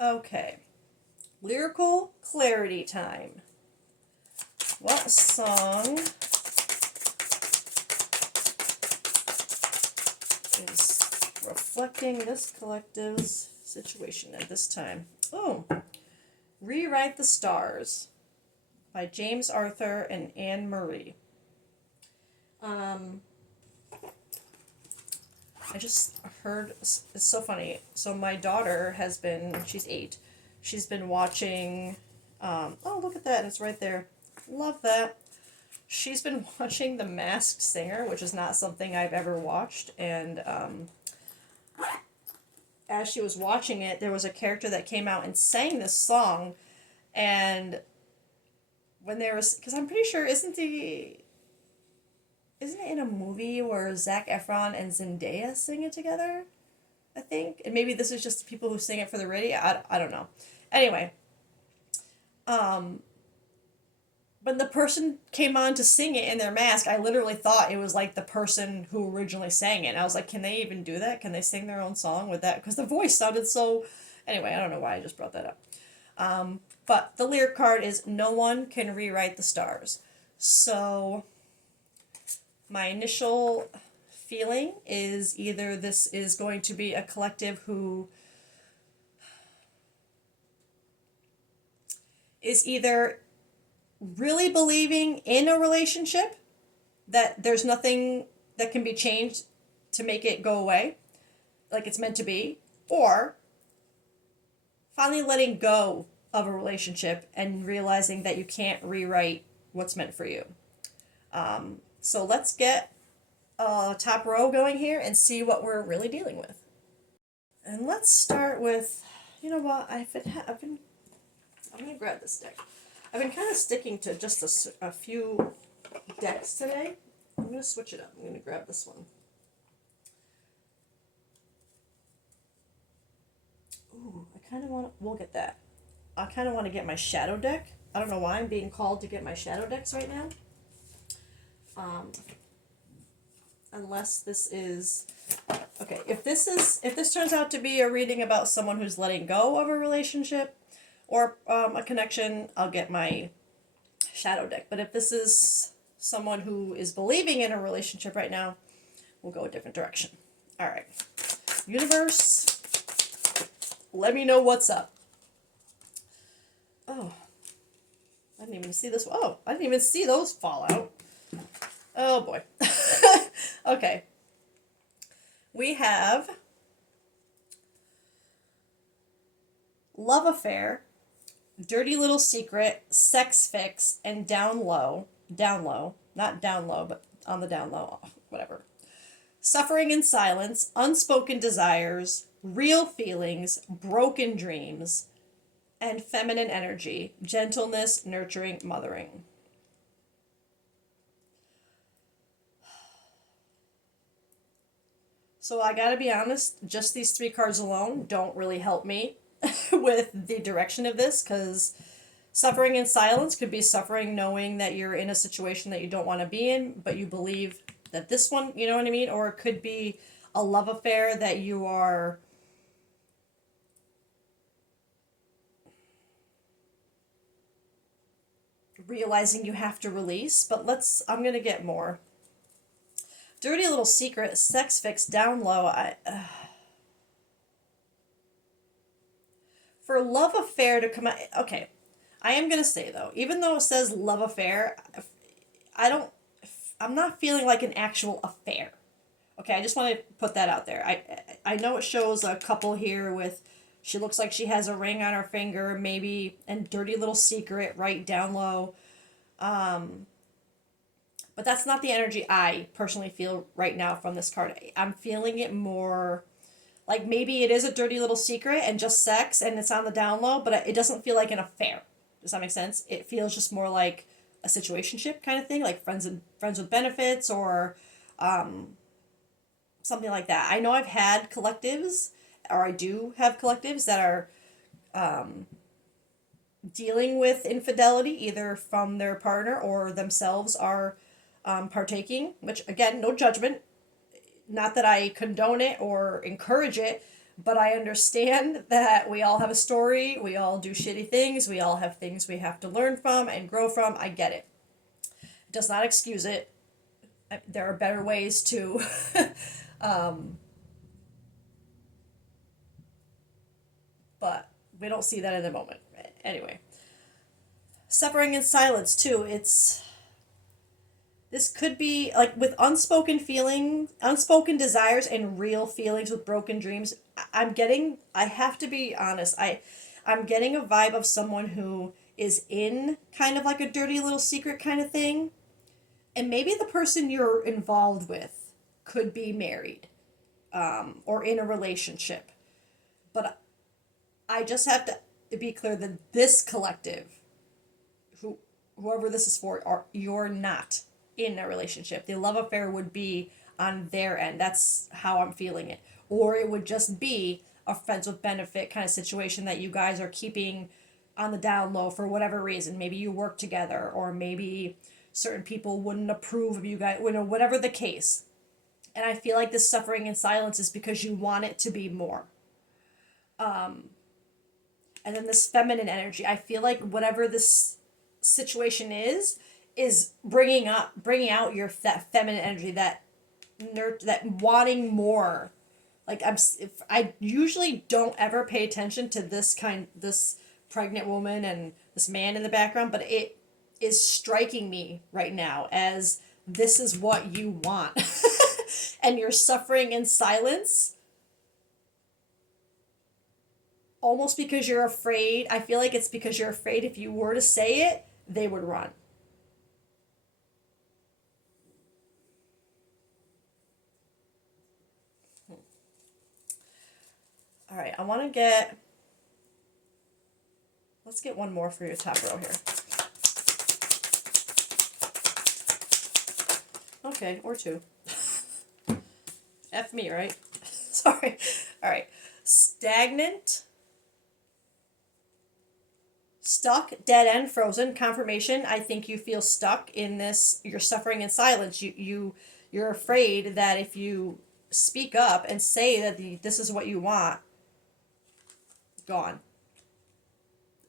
Okay. Lyrical Clarity time. What song is reflecting this collective's situation at this time? Oh, Rewrite the Stars by James Arthur and Anne Marie. Um, I just heard, it's so funny. So my daughter has been, she's 8, she's been watching, oh, look at that, it's right there. Love that. She's been watching The Masked Singer, which is not something I've ever watched, and as she was watching it, there was a character that came out and sang this song, and when there was, because I'm pretty sure, isn't it in a movie where Zac Efron and Zendaya sing it together? I think, and maybe this is just people who sing it for the radio. I don't know. Anyway, um, when the person came on to sing it in their mask, I literally thought it was like the person who originally sang it. And I was like, can they even do that? Can they sing their own song with that? Because the voice sounded so. Anyway, I don't know why I just brought that up. But the lyric card is "No one can rewrite the stars." So my initial feeling is either this is going to be a collective who is either really believing in a relationship that there's nothing that can be changed to make it go away, like it's meant to be, or finally letting go of a relationship and realizing that you can't rewrite what's meant for you. So let's get top row going here and see what we're really dealing with. And let's start with, you know what, I'm gonna grab this deck. I've been kind of sticking to just a few decks today. I'm gonna switch it up. I'm gonna grab this one. Ooh, I kind of want. We'll get that. I kind of want to get my shadow deck. I don't know why I'm being called to get my shadow decks right now. Unless this is okay. If this turns out to be a reading about someone who's letting go of a relationship or a connection, I'll get my shadow deck. But if this is someone who is believing in a relationship right now, we'll go a different direction. All right, universe, let me know what's up. Oh, I didn't even see this. Oh, I didn't even see those fall out. Oh boy. Okay. We have Love Affair, Dirty Little Secret, Sex Fix, and Down low, not down low, but on the down low, whatever. Suffering in Silence, Unspoken Desires, Real Feelings, Broken Dreams, and Feminine Energy, Gentleness, Nurturing, Mothering. So I gotta be honest, just these 3 cards alone don't really help me with the direction of this, because suffering in silence could be suffering knowing that you're in a situation that you don't want to be in, but you believe that this one, you know what I mean? Or it could be a love affair that you are realizing you have to release. But I'm gonna get more. Dirty Little Secret, Sex Fix, Down Low. For Love Affair to come out, okay, I am gonna say though, even though it says Love Affair, I don't, I'm not feeling like an actual affair. Okay, I just want to put that out there. I know it shows a couple here with, she looks like she has a ring on her finger, maybe, and Dirty Little Secret right down low. But that's not the energy I personally feel right now from this card. I'm feeling it more like maybe it is a dirty little secret and just sex and it's on the down low, but it doesn't feel like an affair. Does that make sense? It feels just more like a situationship kind of thing, like friends with benefits, or something like that. I know I've had collectives, or I do have collectives that are dealing with infidelity, either from their partner or themselves are partaking, which again, no judgment. Not that I condone it or encourage it, But I understand that we all have a story, we all do shitty things, we all have things we have to learn from and grow from. I get it. It does not excuse it. There are better ways to um, but we don't see that in the moment. Anyway, suffering in silence too. It's this could be like with unspoken feeling, unspoken desires, and real feelings with broken dreams. I'm getting. I have to be honest. I'm getting a vibe of someone who is in kind of like a dirty little secret kind of thing, and maybe the person you're involved with could be married, or in a relationship. But I just have to be clear that this collective, whoever this is for, are you're not in a relationship. The love affair would be on their end. That's how I'm feeling it. Or it would just be a friends with benefit kind of situation that you guys are keeping on the down low for whatever reason. Maybe you work together, or maybe certain people wouldn't approve of you guys, whatever the case. And I feel like this suffering in silence is because you want it to be more. And then this feminine energy. I feel like whatever this situation is bringing out your that feminine energy, that that wanting more. Like if I usually don't ever pay attention to this pregnant woman and this man in the background, but it is striking me right now as this is what you want. And you're suffering in silence almost because you're afraid. I feel like it's because you're afraid if you were to say it, they would run. All right, let's get one more for your top row here. Okay, or two. F me, right? Sorry. All right. Stagnant, stuck, dead end, frozen, confirmation. I think you feel stuck in this. You're suffering in silence. You're afraid that if you speak up and say that this is what you want, gone,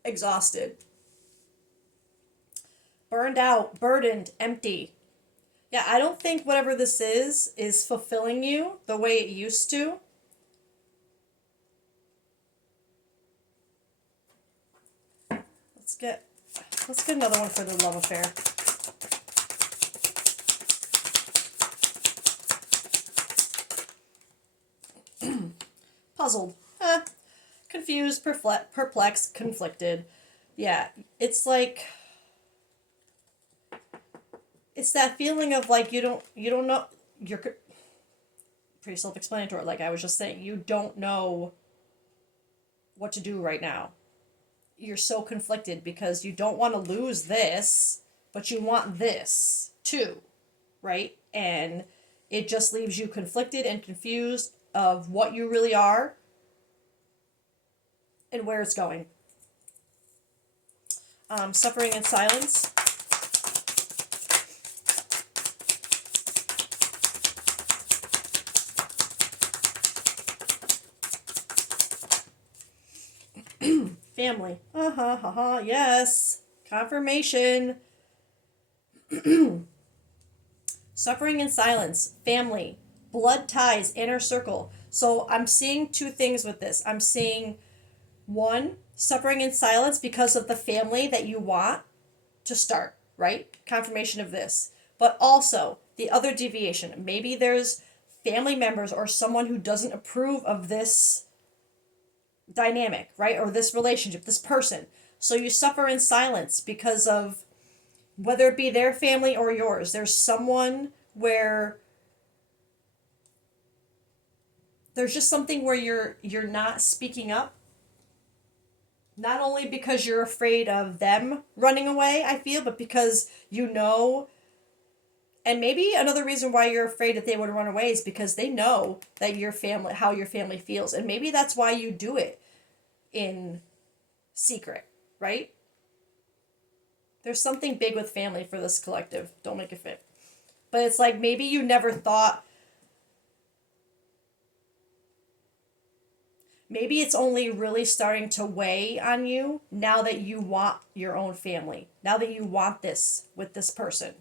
exhausted, burned out, burdened, empty. Yeah, I don't think whatever this is fulfilling you the way it used to. Let's get let's get another one for the love affair. Puzzled. Confused, perplexed, conflicted. Yeah, it's like it's that feeling of like you don't know. You're pretty self-explanatory. Like I was just saying, you don't know what to do right now. You're so conflicted because you don't want to lose this, but you want this too, right? And it just leaves you conflicted and confused of what you really are and where it's going. Suffering in silence. Family. Yes. Confirmation. Suffering in silence. Family. Blood ties. Inner circle. So I'm seeing two things with this. I'm seeing one, suffering in silence because of the family that you want to start, right? Confirmation of this. But also the other deviation. Maybe there's family members or someone who doesn't approve of this dynamic, right? Or this relationship, this person. So you suffer in silence because of whether it be their family or yours. There's someone where there's just something where you're not speaking up. Not only because you're afraid of them running away, I feel, but because you know, and maybe another reason why you're afraid that they would run away is because they know that your family, how your family feels. And maybe that's why you do it in secret, right? There's something big with family for this collective. Don't make it fit. But it's like maybe you never thought Maybe it's only really starting to weigh on you now that you want your own family, now that you want this with this person.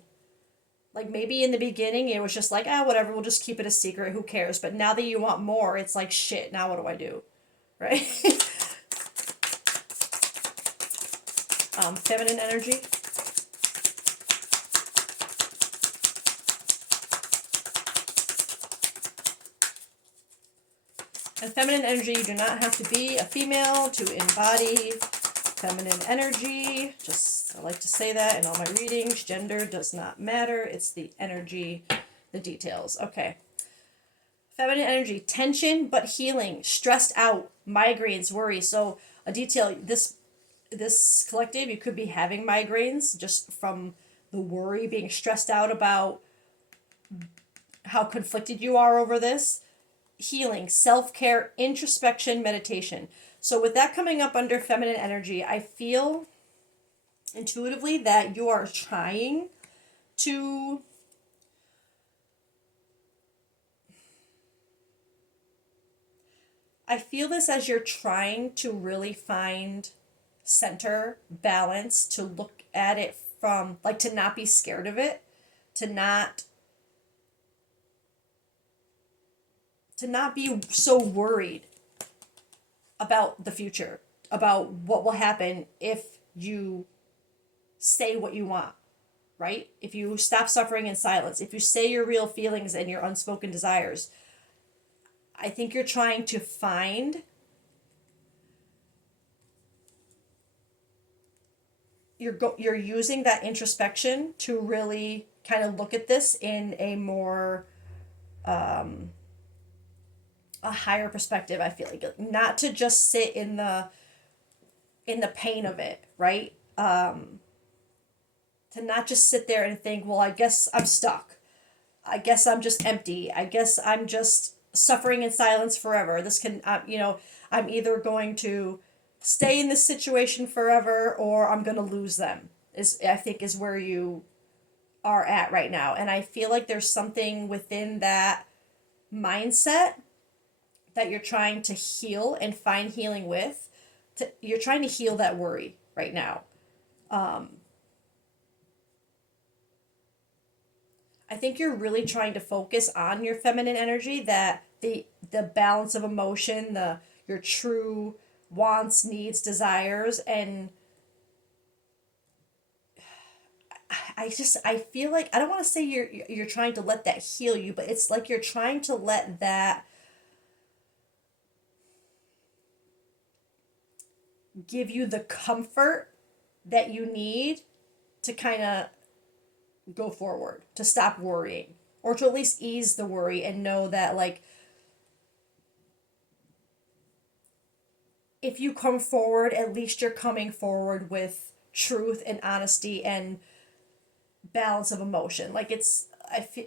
Like maybe in the beginning it was just like, ah, whatever, we'll just keep it a secret, who cares? But now that you want more, it's like, shit, now what do I do? Right? Feminine energy. And feminine energy, you do not have to be a female to embody feminine energy. Just, I like to say that in all my readings. Gender does not matter. It's the energy, the details. Okay. Feminine energy, tension but healing, stressed out, migraines, worry. So a detail, this collective, you could be having migraines just from the worry, being stressed out about how conflicted you are over this. Healing, self-care, introspection, meditation. So with that coming up under feminine energy, I feel intuitively that you are trying to I feel this as you're trying to really find center, balance, to look at it from, like, to not be scared of it, to not be so worried about the future, about what will happen if you say what you want, right? If you stop suffering in silence, if you say your real feelings and your unspoken desires. I think you're trying to find you're using that introspection to really kind of look at this in a more a higher perspective. I feel like not to just sit in the pain of it, right? To not just sit there and think, well, I guess I'm stuck. I guess I'm just empty. I guess I'm just suffering in silence forever. This can, I'm either going to stay in this situation forever or I'm going to lose them. I think is where you are at right now. And I feel like there's something within that mindset that you're trying to heal and find healing with. You're trying to heal that worry right now. I think you're really trying to focus on your feminine energy, that the balance of emotion, your true wants, needs, desires, and I feel like, I don't want to say you're trying to let that heal you, but it's like you're trying to let that give you the comfort that you need to kind of go forward, to stop worrying, or to at least ease the worry and know that, like, if you come forward, at least you're coming forward with truth and honesty and balance of emotion. Like, it's, I feel,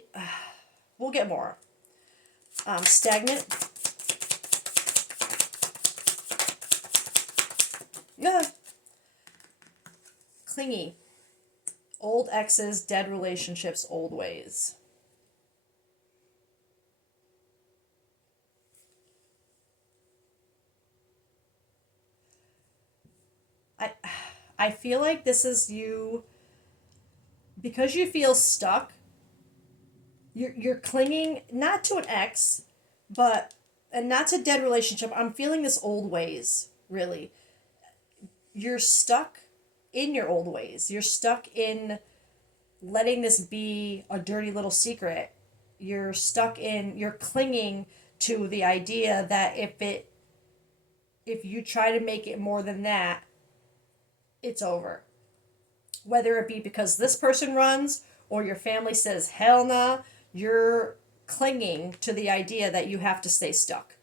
we'll get more. Stagnant. Yeah. Clingy. Old exes, dead relationships, old ways. I feel like this is you, because you feel stuck. You're clinging not to an ex, but, and not to dead relationship. I'm feeling this old ways, really. You're stuck in your old ways. You're stuck in letting this be a dirty little secret. You're clinging to the idea that if you try to make it more than that, it's over. Whether it be because this person runs or your family says, hell nah, you're clinging to the idea that you have to stay stuck.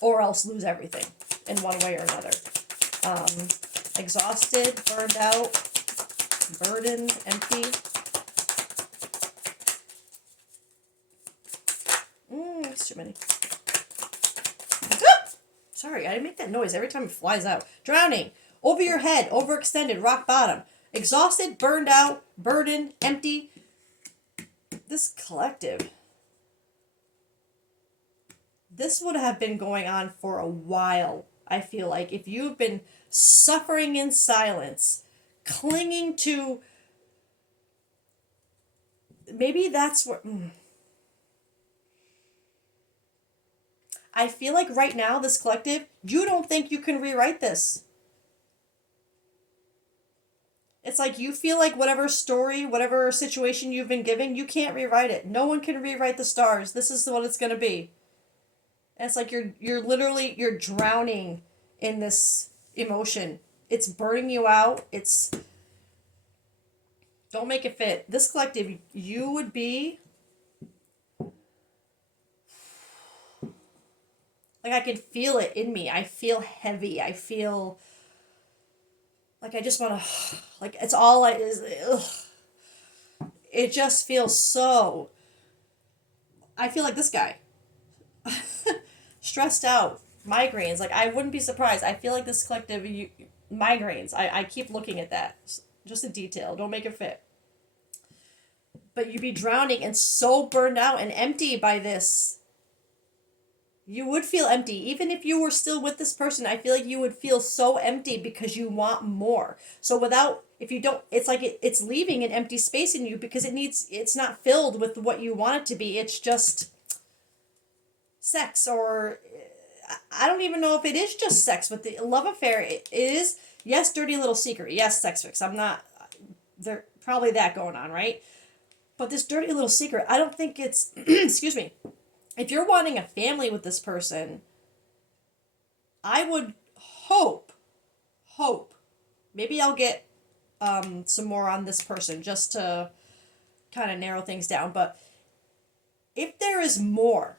Or else lose everything in one way or another. Exhausted, burned out, burdened, empty. That's too many. Sorry, I didn't make that noise every time it flies out. Drowning, over your head, overextended, rock bottom. Exhausted, burned out, burdened, empty. This collective. this would have been going on for a while. I feel like if you've been suffering in silence, clinging to, maybe that's what. I feel like right now, this collective, you don't think you can rewrite this. It's like you feel like whatever story, whatever situation you've been given, you can't rewrite it. No one can rewrite the stars. This is what it's going to be. And it's like you're literally you're drowning in this emotion. It's burning you out. It's don't make it fit. This collective, you would be like I can feel it in me. I feel heavy. I feel like I just want to like it's all I is it just feels so I feel like this guy stressed out, migraines. Like I wouldn't be surprised. I feel like this collective migraines. I keep looking at that. Just a detail. Don't make it fit. But you'd be drowning and so burned out and empty by this. You would feel empty. Even if you were still with this person, I feel like you would feel so empty because you want more. So without, if you don't, it's like it's leaving an empty space in you because it's not filled with what you want it to be. It's just sex or I don't even know if it is just sex, but the love affair it is, yes, dirty little secret. Yes, sex fix. I'm not, there probably that going on, right? But this dirty little secret, I don't think it's, excuse me, if you're wanting a family with this person, I would hope, maybe I'll get some more on this person just to kind of narrow things down. But if there is more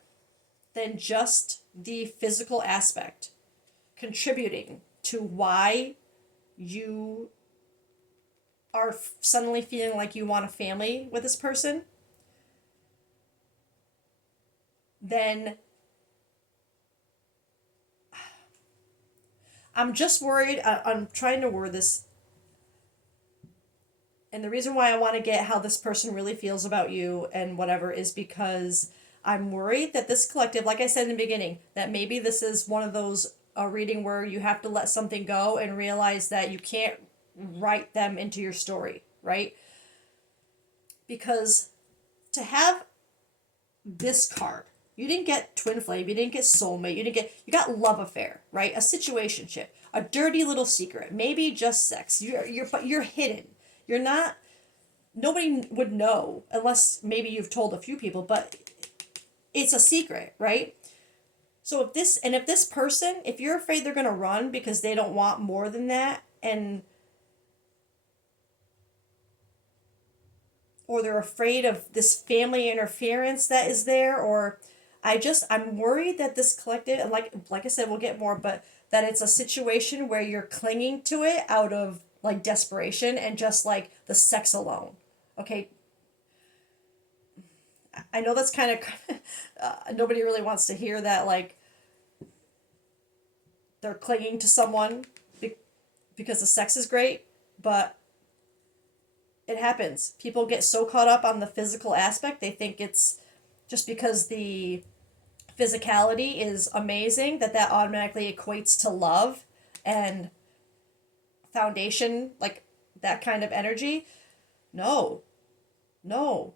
than just the physical aspect contributing to why you are suddenly feeling like you want a family with this person, then I'm just worried. I'm trying to word this. And the reason why I want to get how this person really feels about you and whatever is because I'm worried that this collective, like I said in the beginning, that maybe this is one of those reading where you have to let something go and realize that you can't write them into your story, right? Because to have this card, you didn't get twin flame, you didn't get soulmate, you got love affair, right? A situationship, a dirty little secret, maybe just sex. But you're hidden. You're not. Nobody would know unless maybe you've told a few people, but it's a secret, right? So if this person, if you're afraid they're gonna run because they don't want more than that, and or they're afraid of this family interference that is there, or I'm worried that this collective, and like I said, we'll get more, but that it's a situation where you're clinging to it out of like desperation and just like the sex alone. Okay, I know that's kind of nobody really wants to hear that, like they're clinging to someone because the sex is great, but it happens. People get so caught up on the physical aspect, they think it's just because the physicality is amazing that automatically equates to love and foundation, like that kind of energy. No, no.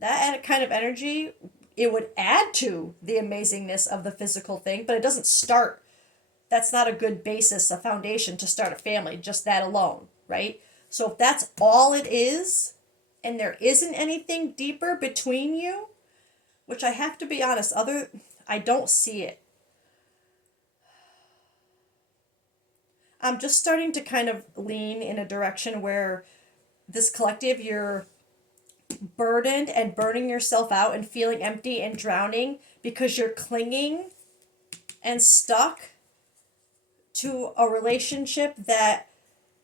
That kind of energy, it would add to the amazingness of the physical thing, but it doesn't start. That's not a good basis, a foundation to start a family, just that alone, right? So if that's all it is, and there isn't anything deeper between you, which I have to be honest, I don't see it. I'm just starting to kind of lean in a direction where this collective, you're burdened and burning yourself out and feeling empty and drowning because you're clinging and stuck to a relationship that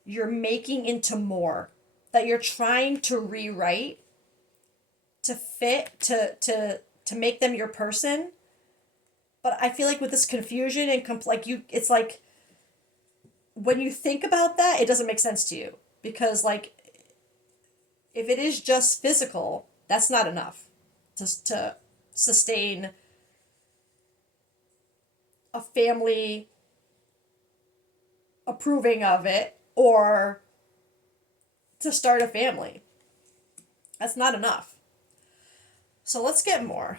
you're making into more, that you're trying to rewrite to fit to make them your person. But I feel like with this confusion and it's like when you think about that, it doesn't make sense to you because like if it is just physical, that's not enough to sustain a family approving of it or to start a family. That's not enough. So let's get more.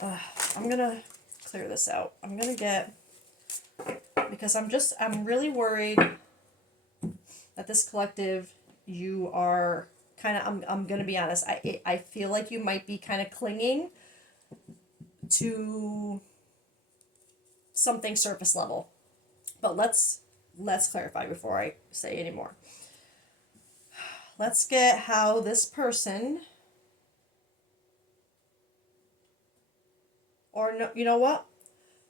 I'm gonna clear this out. I'm gonna get, because I'm really worried that this collective, you are kind of, I'm gonna be honest, I feel like you might be kind of clinging to something surface level. But let's clarify before I say any more. Let's get how this person, or no, you know what?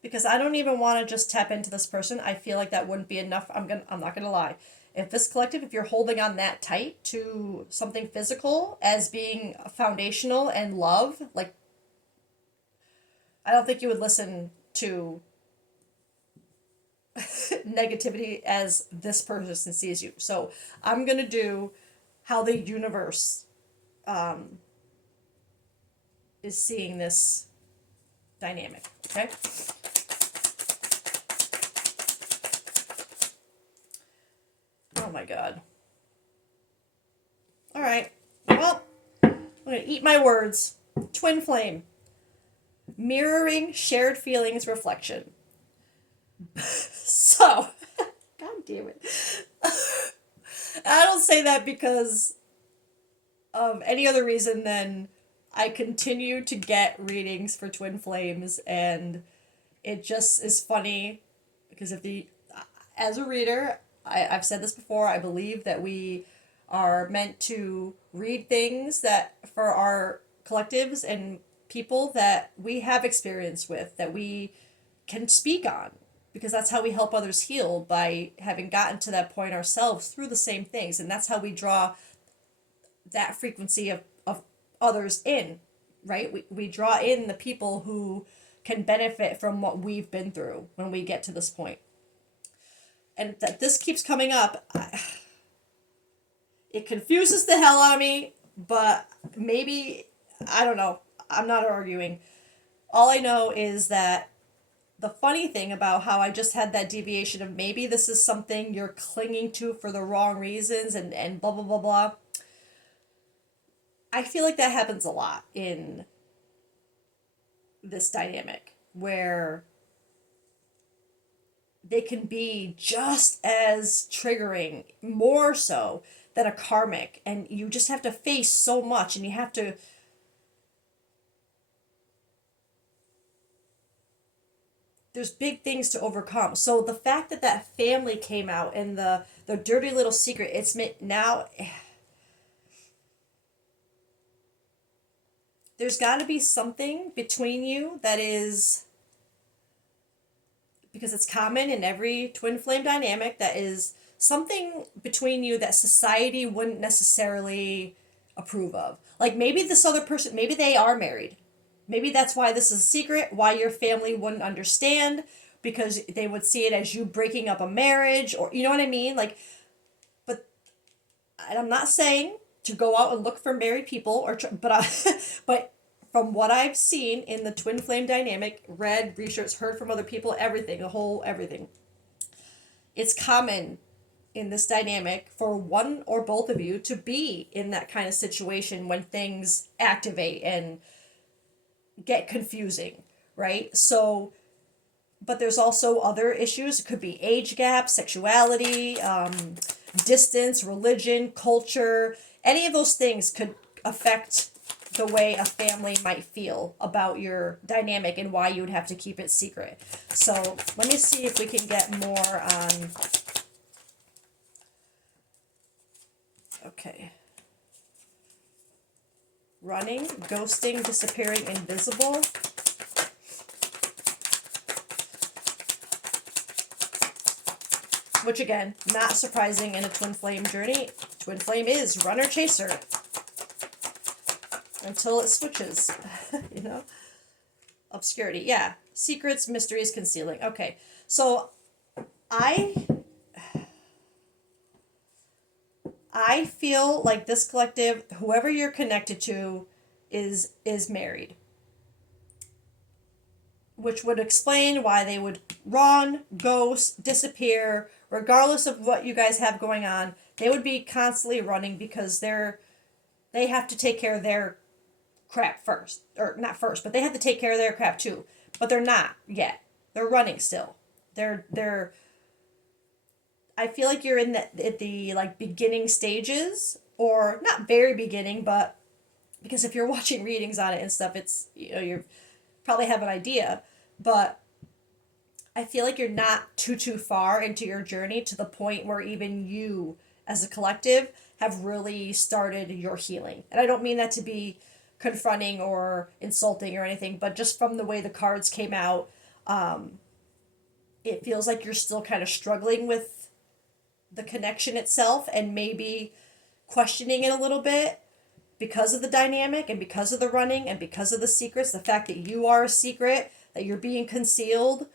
Because I don't even want to just tap into this person. I feel like that wouldn't be enough. I'm not gonna lie. If this collective, if you're holding on that tight to something physical as being foundational and love, like, I don't think you would listen to negativity as this person sees you. So I'm gonna do how the universe is seeing this dynamic. Okay. Oh my god. All right. Well, I'm gonna eat my words. Twin flame. Mirroring shared feelings reflection. So, god damn it. I don't say that because of any other reason than I continue to get readings for twin flames, and it just is funny because as a reader, I've said this before, I believe that we are meant to read things that for our collectives and people that we have experience with, that we can speak on, because that's how we help others heal, by having gotten to that point ourselves through the same things. And that's how we draw that frequency of others in, right? We draw in the people who can benefit from what we've been through when we get to this point. And that this keeps coming up, it confuses the hell out of me, but maybe, I don't know. I'm not arguing. All I know is that the funny thing about how I just had that deviation of maybe this is something you're clinging to for the wrong reasons and blah, blah, blah, blah. I feel like that happens a lot in this dynamic where they can be just as triggering, more so than a karmic, and you just have to face so much, and you have to, there's big things to overcome. So the fact that that family came out and the dirty little secret, it's now, there's got to be something between you that is, because it's common in every twin flame dynamic, that is something between you that society wouldn't necessarily approve of. Like maybe this other person, maybe they are married. Maybe that's why this is a secret, why your family wouldn't understand, because they would see it as you breaking up a marriage, or you know what I mean? Like, but and I'm not saying to go out and look for married people, but from what I've seen in the twin flame dynamic, read, researched, heard from other people, everything, the whole everything, it's common in this dynamic for one or both of you to be in that kind of situation when things activate and get confusing, right? So, but there's also other issues. It could be age gap, sexuality, distance, religion, culture. Any of those things could affect the way a family might feel about your dynamic and why you would have to keep it secret. So let me see if we can get more on. Okay. Running, ghosting, disappearing, invisible. Which again, not surprising in a twin flame journey. Twin flame is runner chaser. Until it switches. You know? Obscurity. Yeah. Secrets, mysteries, concealing. Okay. So I feel like this collective, whoever you're connected to, is married. which would explain why they would run, ghost, disappear, regardless of what you guys have going on. They would be constantly running because they have to take care of their crap first, or not first, but they have to take care of their crap too. But they're not yet. They're running still. They're. I feel like you're in the like beginning stages, or not very beginning, but because if you're watching readings on it and stuff, it's you probably have an idea, but I feel like you're not too far into your journey to the point where even you as a collective have really started your healing. And I don't mean that to be confronting or insulting or anything, but just from the way the cards came out, it feels like you're still kind of struggling with the connection itself and maybe questioning it a little bit because of the dynamic and because of the running and because of the secrets, the fact that you are a secret, that you're being concealed.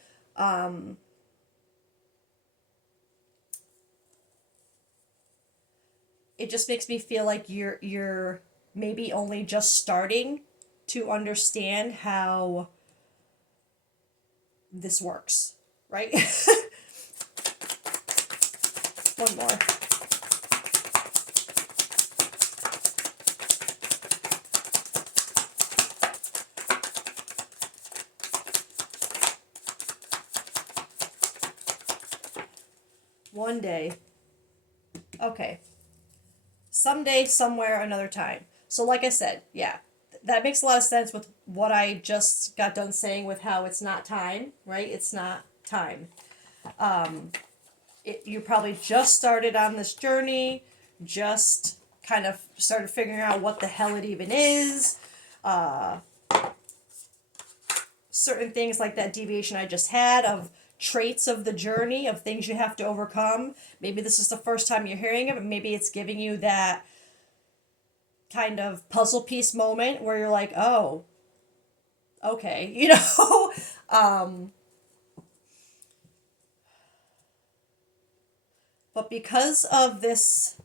It just makes me feel like you're maybe only just starting to understand how this works, right? One more. One day. Okay. Someday, somewhere, another time. So, like I said, yeah, that makes a lot of sense with what I just got done saying with how it's not time, right? It's not time. You probably just started on this journey, just kind of started figuring out what the hell it even is. Certain things like that deviation I just had of traits of the journey, of things you have to overcome. Maybe this is the first time you're hearing it, but maybe it's giving you that kind of puzzle piece moment where you're like, oh, okay, But because of this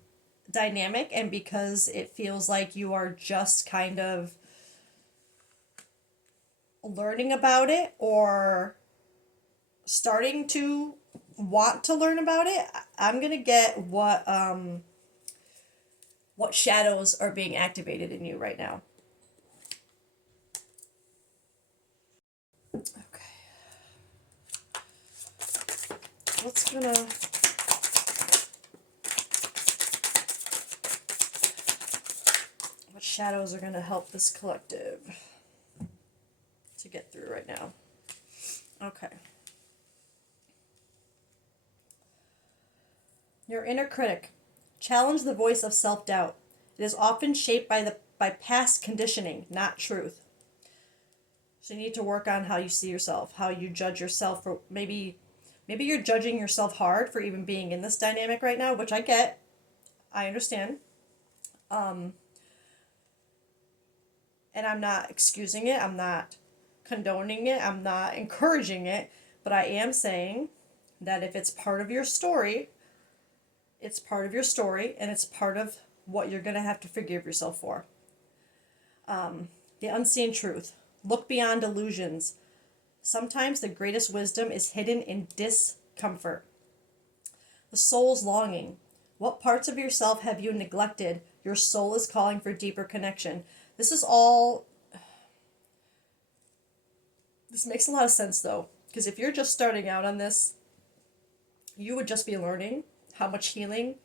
dynamic and because it feels like you are just kind of learning about it or starting to want to learn about it, I'm gonna get what shadows are being activated in you right now. Okay. What's gonna what shadows are gonna help this collective to get through right now? Okay. Your inner critic. Challenge the voice of self-doubt. It is often shaped by past conditioning, not truth. So you need to work on how you see yourself, how you judge yourself for maybe you're judging yourself hard for even being in this dynamic right now, which I get. I understand. And I'm not excusing it. I'm not condoning it. I'm not encouraging it, but I am saying that if it's part of your story, it's part of your story and it's part of what you're going to have to forgive yourself for. The unseen truth. Look beyond illusions. Sometimes the greatest wisdom is hidden in discomfort. The soul's longing. What parts of yourself have you neglected? Your soul is calling for deeper connection. This makes a lot of sense though, because if you're just starting out on this, you would just be learning how much healing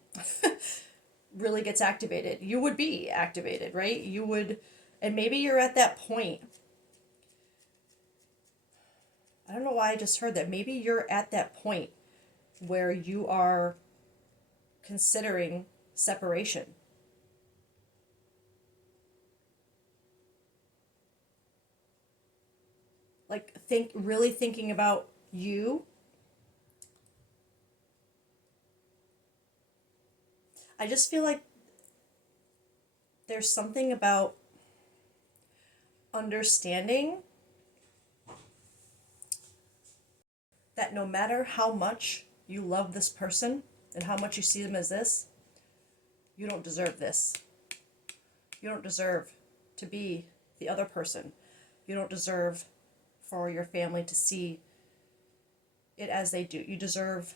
really gets activated. You would be activated, right? You would, and maybe you're at that point. I don't know why I just heard that. Maybe you're at that point where you are considering separation. Like really thinking about you. I just feel like there's something about understanding that no matter how much you love this person and how much you see them as this, you don't deserve this. You don't deserve to be the other person. You don't deserve for your family to see it as they do. You deserve,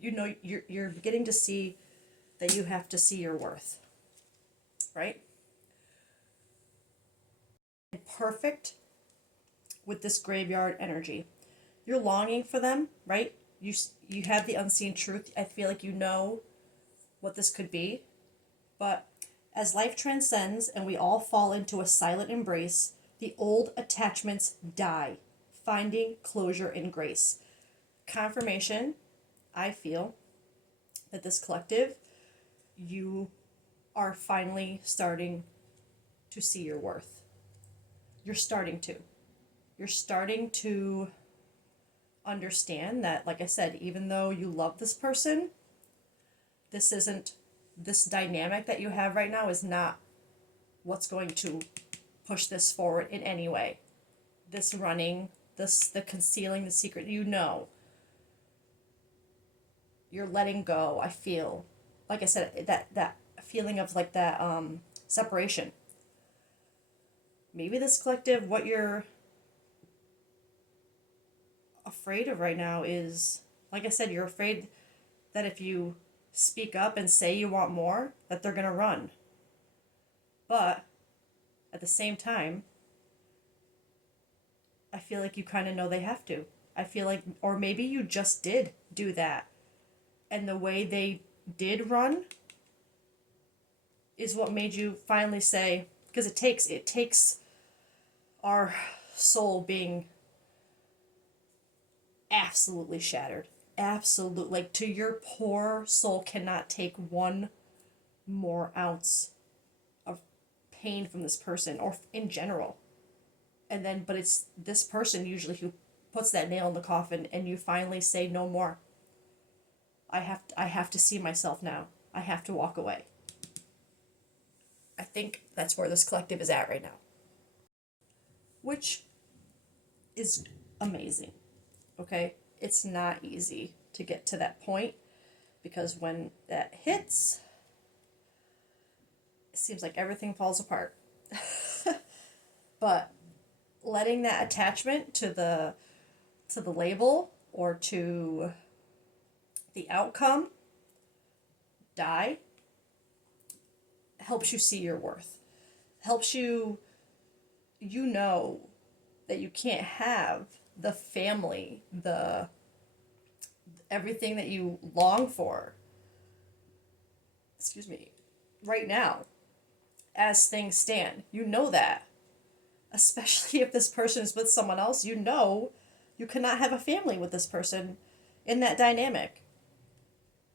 you're beginning to see that you have to see your worth, right? Perfect with this graveyard energy. You're longing for them, right? You have the unseen truth. I feel like you know what this could be. But as life transcends and we all fall into a silent embrace, the old attachments die, finding closure in grace. Confirmation, I feel, that this collective, you are finally starting to see your worth. You're starting to. You're starting to understand that, like I said, even though you love this person, this dynamic that you have right now is not what's going to push this forward in any way. This running, the concealing the secret, you're letting go. I feel, like I said, that feeling of like that separation. Maybe this collective, what you're afraid of right now is, like I said, you're afraid that if you speak up and say you want more, that they're going to run. But at the same time, I feel like you kind of know they have to. I feel like, or maybe you just did do that. And the way they did run is what made you finally say, because it takes our soul being absolutely shattered. Absolute, like, to your poor soul cannot take one more ounce of pain from this person or in general. And then, but it's this person usually who puts that nail in the coffin, and you finally say no more. I have to see myself now. I have to walk away. I think that's where this collective is at right now. Which is amazing. Okay? It's not easy to get to that point, because when that hits, it seems like everything falls apart. But letting that attachment to the label or to the outcome die helps you see your worth. Helps you know that you can't have the family, the everything that you long for, right now, as things stand. You know that. Especially if this person is with someone else, you know you cannot have a family with this person in that dynamic.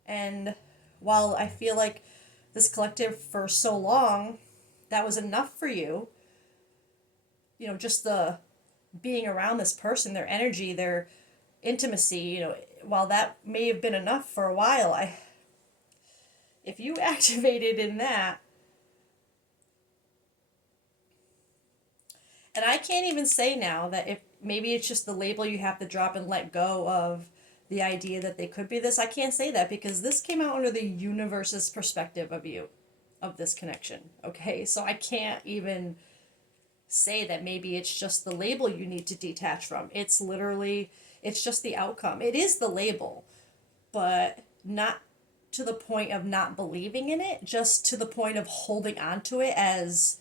And while I feel like this collective for so long, that was enough for you, just the being around this person, their energy, their intimacy, while that may have been enough for a while, if you activated in that, and I can't even say now that if maybe it's just the label you have to drop and let go of the idea that they could be this. I can't say that because this came out under the universe's perspective of you, of this connection. Okay, so I can't even say that maybe it's just the label you need to detach from. It's just the outcome. It is the label, but not to the point of not believing in it, just to the point of holding on to it as,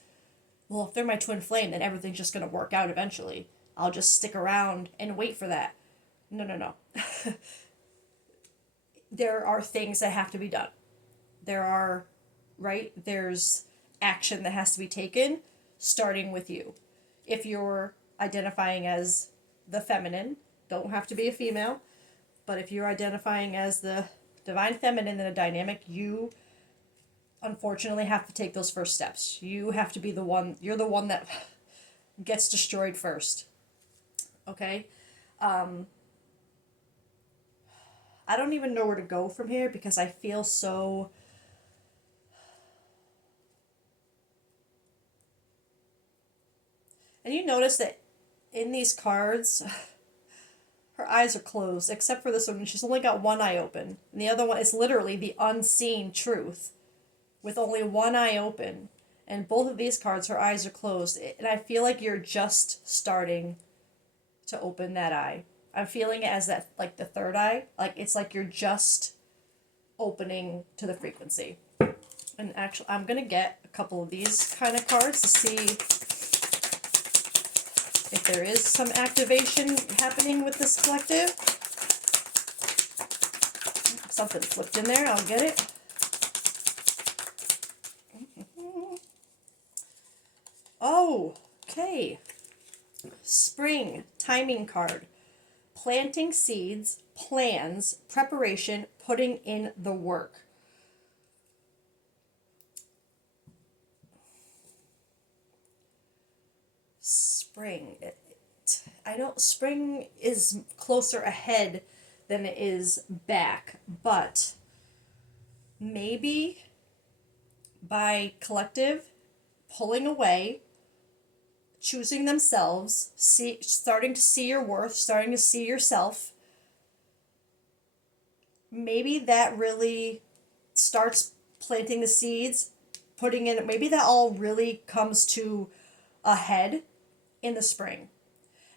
well, if they're my twin flame, then everything's just going to work out eventually. I'll just stick around and wait for that. No. There are things that have to be done. There's action that has to be taken, starting with you. If you're identifying as the feminine, don't have to be a female, but if you're identifying as the divine feminine in a dynamic, you unfortunately have to take those first steps. You have to be you're the one that gets destroyed first. Okay? I don't even know where to go from here because I feel so... And you notice that in these cards, her eyes are closed, except for this one. She's only got one eye open. And the other one is literally the unseen truth, with only one eye open. And both of these cards, her eyes are closed. And I feel like you're just starting to open that eye. I'm feeling it as that, like the third eye. Like it's like you're just opening to the frequency. And actually, I'm going to get a couple of these kind of cards to see if there is some activation happening with this collective. Something flipped in there. I'll get it. Oh, okay. Spring timing card. Planting seeds, plans, preparation, putting in the work. Spring. I don't, spring is closer ahead than it is back, but maybe by collective pulling away, choosing themselves, starting to see your worth, starting to see yourself, maybe that really starts planting the seeds, putting in, maybe that all really comes to a head in the spring.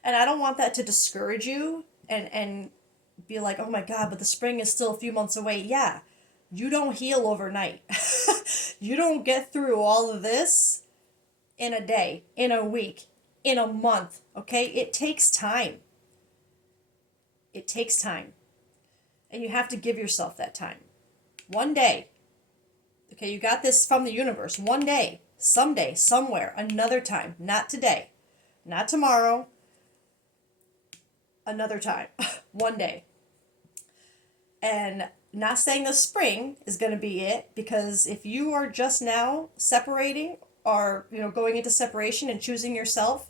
And I don't want that to discourage you and be like, oh my God, but the spring is still a few months away. Yeah, you don't heal overnight. You don't get through all of this in a day, in a week, in a month, okay? It takes time. It takes time. And you have to give yourself that time. One day, okay, you got this from the universe. One day, someday, somewhere, another time. Not today, not tomorrow, another time. One day. And not saying the spring is going to be it, because if you are just now separating or, going into separation and choosing yourself,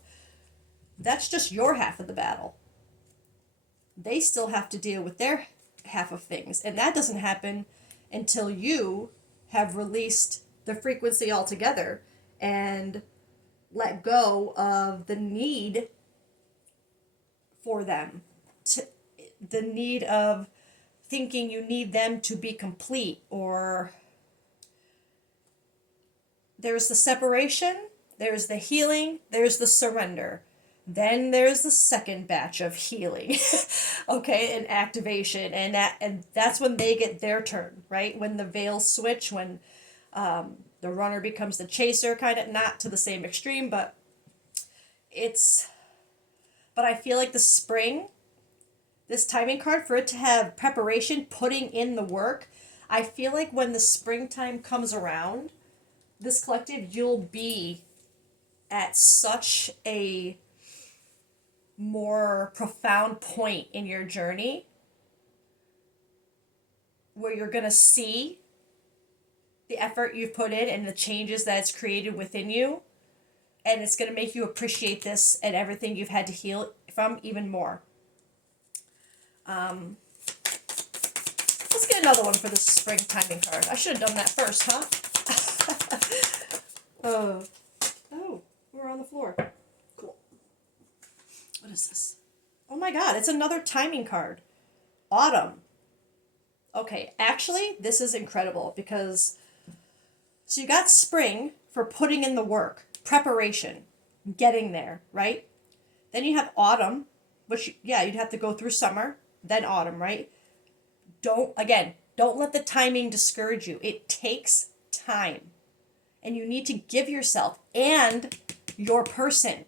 that's just your half of the battle. They still have to deal with their half of things, and that doesn't happen until you have released the frequency altogether and let go of the need for them, the need of thinking you need them to be complete, or there's the separation, there's the healing, there's the surrender. Then there's the second batch of healing, okay, and activation, and that's when they get their turn, right? When the veils switch, when the runner becomes the chaser, kind of, not to the same extreme, but I feel like the spring, this timing card, for it to have preparation, putting in the work, I feel like when the springtime comes around, this collective, you'll be at such a more profound point in your journey where you're going to see the effort you've put in and the changes that it's created within you, and it's going to make you appreciate this and everything you've had to heal from even more. Let's get another one for the spring timing card. I should have done that first, huh? Oh, we're on the floor. Cool. What is this? Oh my God, it's another timing card. Autumn. Okay, actually, this is incredible because, so you got spring for putting in the work, preparation, getting there, right? Then you have autumn, which, you'd have to go through summer, then autumn, right? Don't let the timing discourage you. It takes time. And you need to give yourself and your person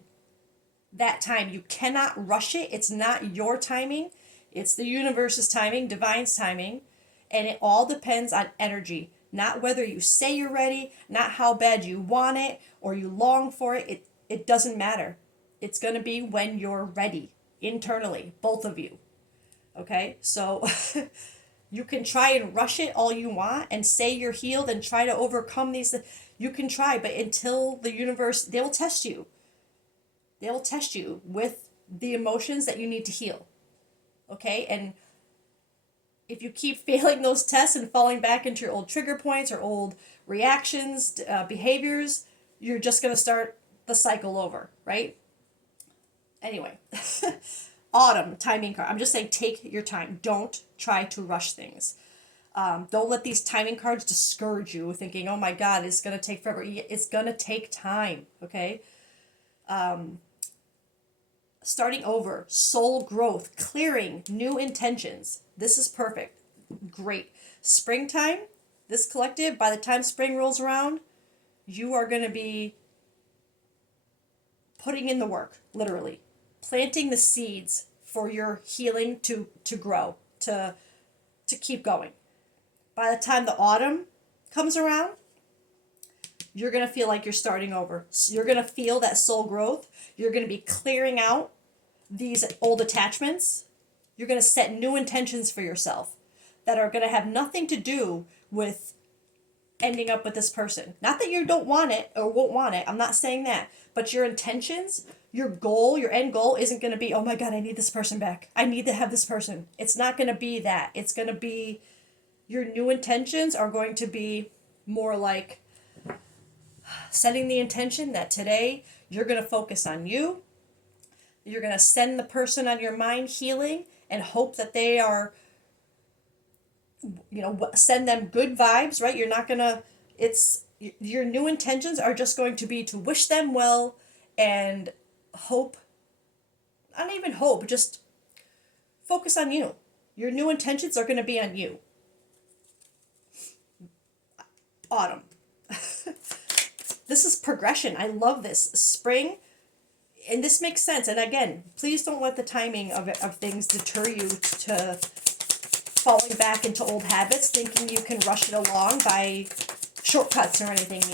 that time. You cannot rush it. It's not your timing. It's the universe's timing, divine's timing. And it all depends on energy. Not whether you say you're ready, not how bad you want it or you long for it. It doesn't matter. It's going to be when you're ready, internally, both of you. Okay? So you can try and rush it all you want and say you're healed and try to overcome these. You can try, but until the universe, they will test you. They will test you with the emotions that you need to heal. Okay? And if you keep failing those tests and falling back into your old trigger points or old reactions, behaviors, you're just going to start the cycle over, right? Anyway, autumn timing card. I'm just saying, take your time. Don't try to rush things. Don't let these timing cards discourage you, thinking, oh my God, it's going to take forever. It's going to take time, okay? starting over, soul growth, clearing, new intentions. This is perfect. Great. Springtime, this collective, by the time spring rolls around, you are going to be putting in the work, literally. Planting the seeds for your healing to grow, to keep going. By the time the autumn comes around, you're going to feel like you're starting over. So you're going to feel that soul growth. You're going to be clearing out these old attachments. You're going to set new intentions for yourself that are going to have nothing to do with ending up with this person. Not that you don't want it or won't want it. I'm not saying that. But your intentions, your goal, your end goal isn't going to be, oh my God, I need this person back. I need to have this person. It's not going to be that. It's going to be, your new intentions are going to be more like setting the intention that today you're going to focus on you. You're going to send the person on your mind healing and hope that they are, send them good vibes, right? You're not going to, your new intentions are just going to be to wish them well and hope, not even hope, just focus on you. Your new intentions are going to be on you. Autumn. This is progression. I love this. Spring, and this makes sense. And again, please don't let the timing of things deter you to falling back into old habits, thinking you can rush it along by shortcuts or anything.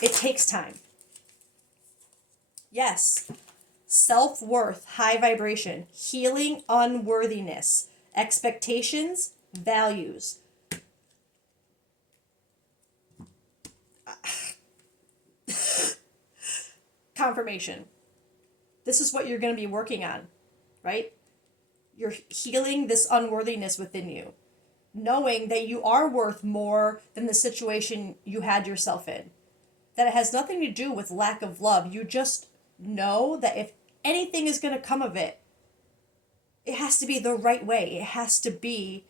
It takes time. Yes. Self-worth, high vibration, healing, unworthiness, expectations, values. Confirmation. This is what you're going to be working on, right? You're healing this unworthiness within you, knowing that you are worth more than the situation you had yourself in. That it has nothing to do with lack of love. You just know that if anything is going to come of it, it has to be the right way. It has to be,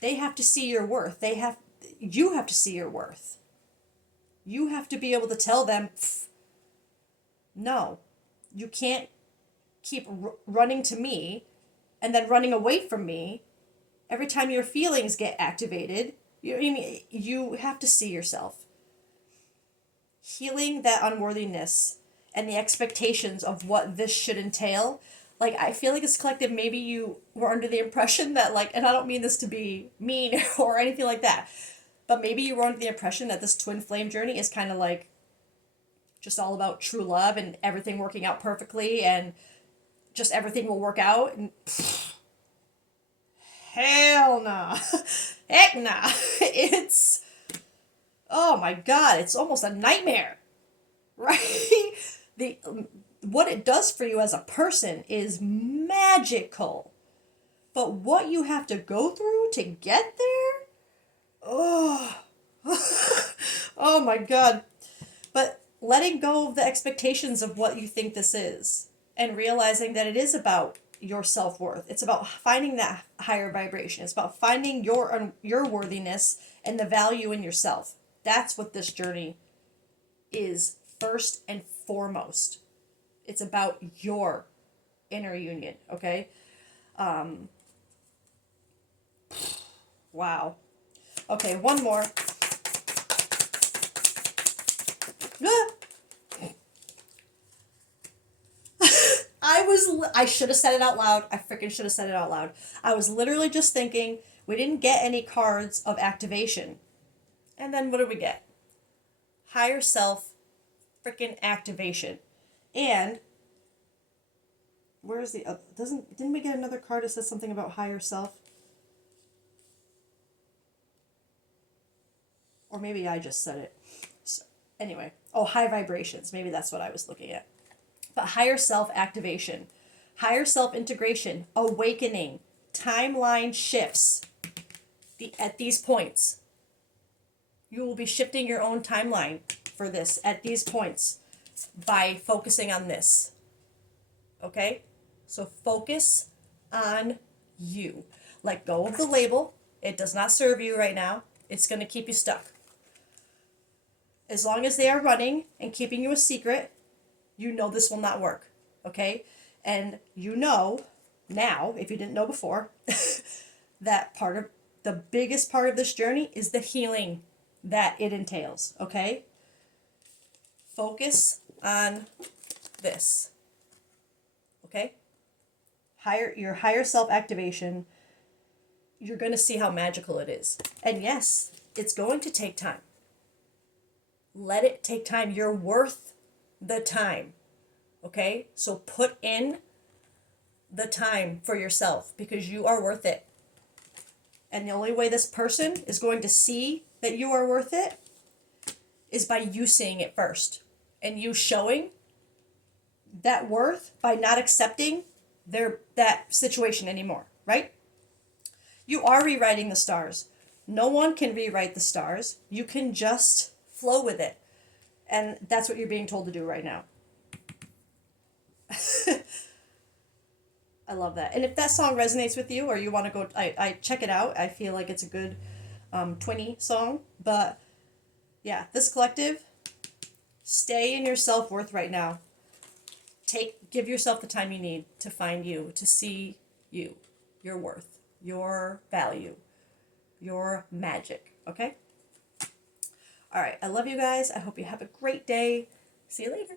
they have to see your worth. You have to see your worth. You have to be able to tell them, no, you can't keep running to me and then running away from me every time your feelings get activated. You have to see yourself. Healing that unworthiness and the expectations of what this should entail. Like, I feel like this collective, maybe you were under the impression that, like, and I don't mean this to be mean or anything like that, but maybe you were under the impression that this twin flame journey is kind of like just all about true love and everything working out perfectly and just everything will work out. And hell nah. Heck nah. It's, oh my God, it's almost a nightmare, right? What it does for you as a person is magical. But what you have to go through to get there? Oh, oh my God. But letting go of the expectations of what you think this is and realizing that it is about your self-worth. It's about finding that higher vibration. It's about finding your worthiness and the value in yourself. That's what this journey is first and foremost. It's about your inner union, okay? Wow. Okay, one more. I should have said it out loud. I freaking should have said it out loud. I was literally just thinking, we didn't get any cards of activation. And then what did we get? Higher self freaking activation. And where's the other? Didn't we get another card that says something about higher self? Or maybe I just said it. So, anyway. Oh, high vibrations. Maybe that's what I was looking at. But higher self activation, higher self integration, awakening, timeline shifts. At these points, you will be shifting your own timeline for this at these points by focusing on this. Okay? So focus on you. Let go of the label. It does not serve you right now. It's going to keep you stuck. As long as they are running and keeping you a secret, you know this will not work. Okay? And you know now, if you didn't know before, that part of the biggest part of this journey is the healing that it entails, okay? Focus on this, okay? Your higher self activation, you're going to see how magical it is. And yes, it's going to take time. Let it take time. You're worth the time, okay? So put in the time for yourself because you are worth it. And the only way this person is going to see that you are worth it is by you seeing it first and you showing that worth by not accepting that situation anymore, right? You are rewriting the stars. No one can rewrite the stars. You can just flow with it. And that's what you're being told to do right now. I love that. And if that song resonates with you or you want to go, I check it out. I feel like it's a good twinny song. But yeah, this collective, stay in your self-worth right now. Give yourself the time you need to find you, to see you, your worth, your value, your magic, okay? All right, I love you guys. I hope you have a great day. See you later.